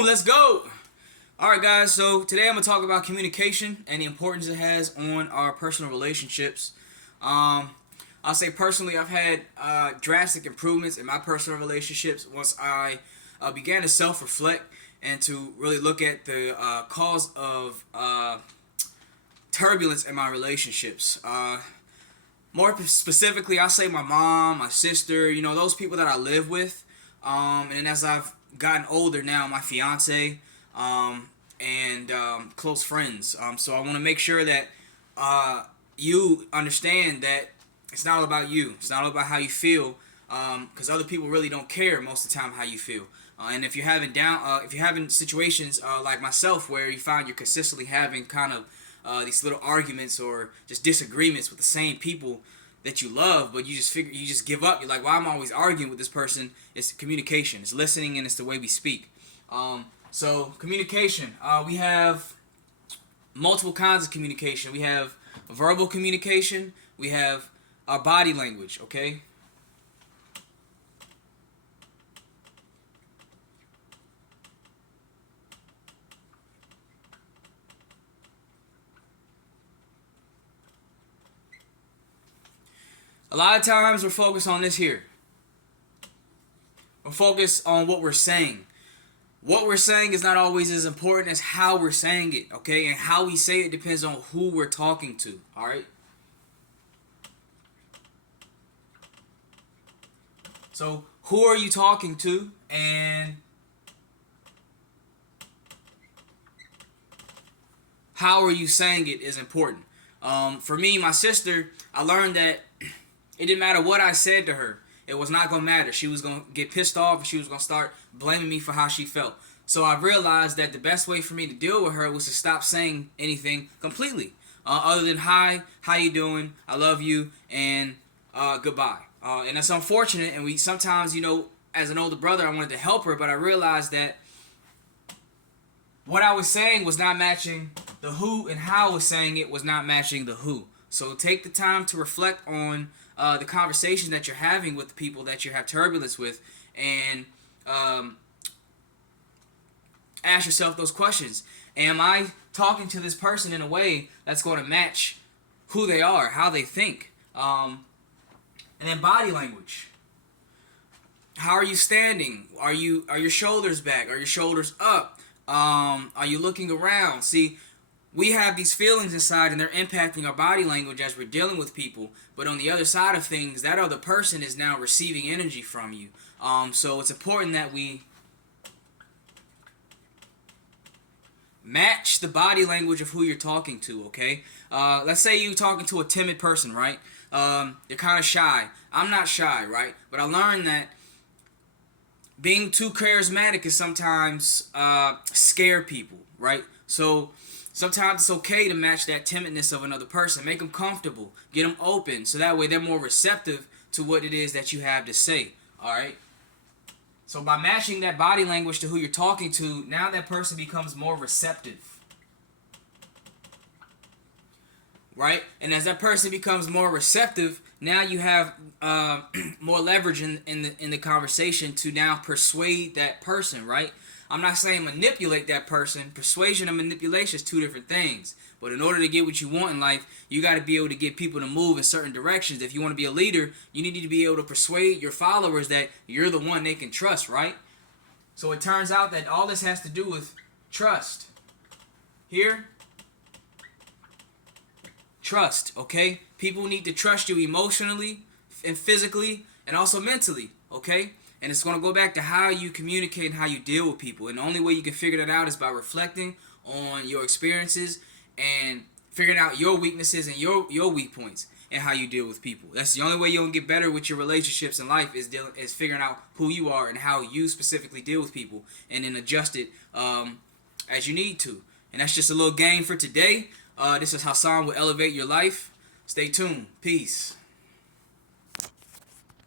Boom, let's go. Alright guys, so today I'm going to talk about communication and the importance it has on our personal relationships. I'll say personally I've had drastic improvements in my personal relationships once I began to self-reflect and to really look at the cause of turbulence in my relationships. More specifically, I'll say my mom, my sister, those people that I live with. And as I've gotten older now, my fiance, and close friends. So I want to make sure that you understand that it's not all about you. It's not all about how you feel, because other people really don't care most of the time how you feel. And if you're having situations like myself where you find you're consistently having kind of these little arguments or just disagreements with the same people that you love, but you just give up. You're like, well, I'm always arguing with this person. It's communication. It's listening, and it's the way we speak. So communication. We have multiple kinds of communication. We have verbal communication. We have our body language. Okay. A lot of times we're focused on this here. We're focused on what we're saying. What we're saying is not always as important as how we're saying it, okay? And how we say it depends on who we're talking to, alright? So, who are you talking to, and how are you saying it is important. For me, my sister, I learned that it didn't matter what I said to her. It was not going to matter. She was going to get pissed off, and she was going to start blaming me for how she felt. So I realized that the best way for me to deal with her was to stop saying anything completely. Other than, hi, how you doing, I love you, and goodbye. And that's unfortunate, and we sometimes, as an older brother, I wanted to help her, but I realized that what I was saying was not matching the who, and how I was saying it was not matching the who. So take the time to reflect on the conversation that you're having with the people that you have turbulence with, and ask yourself those questions. Am I talking to this person in a way that's going to match who they are, how they think? And then body language. How are you standing? Are your shoulders back? Are your shoulders up? Are you looking around? See, we have these feelings inside, and they're impacting our body language as we're dealing with people. But on the other side of things, that other person is now receiving energy from you. So it's important that we match the body language of who you're talking to, okay? Let's say you're talking to a timid person, right? You're kind of shy. I'm not shy, right? But I learned that being too charismatic is sometimes scare people, right? So sometimes it's okay to match that timidness of another person. Make them comfortable. Get them open, so that way they're more receptive to what it is that you have to say, all right? So by matching that body language to who you're talking to, now that person becomes more receptive, right? And as that person becomes more receptive, now you have more leverage in the conversation to now persuade that person, right? I'm not saying manipulate that person. Persuasion and manipulation is two different things. But in order to get what you want in life, you got to be able to get people to move in certain directions. If you want to be a leader, you need to be able to persuade your followers that you're the one they can trust, right? So it turns out that all this has to do with trust. Here, trust, okay? People need to trust you emotionally and physically and also mentally, okay? And it's going to go back to how you communicate and how you deal with people. And the only way you can figure that out is by reflecting on your experiences and figuring out your weaknesses and your weak points and how you deal with people. That's the only way you'll get better with your relationships in life is figuring out who you are and how you specifically deal with people, and then adjust it as you need to. And that's just a little game for today. This is Hassan with Elevate Your Life. Stay tuned. Peace.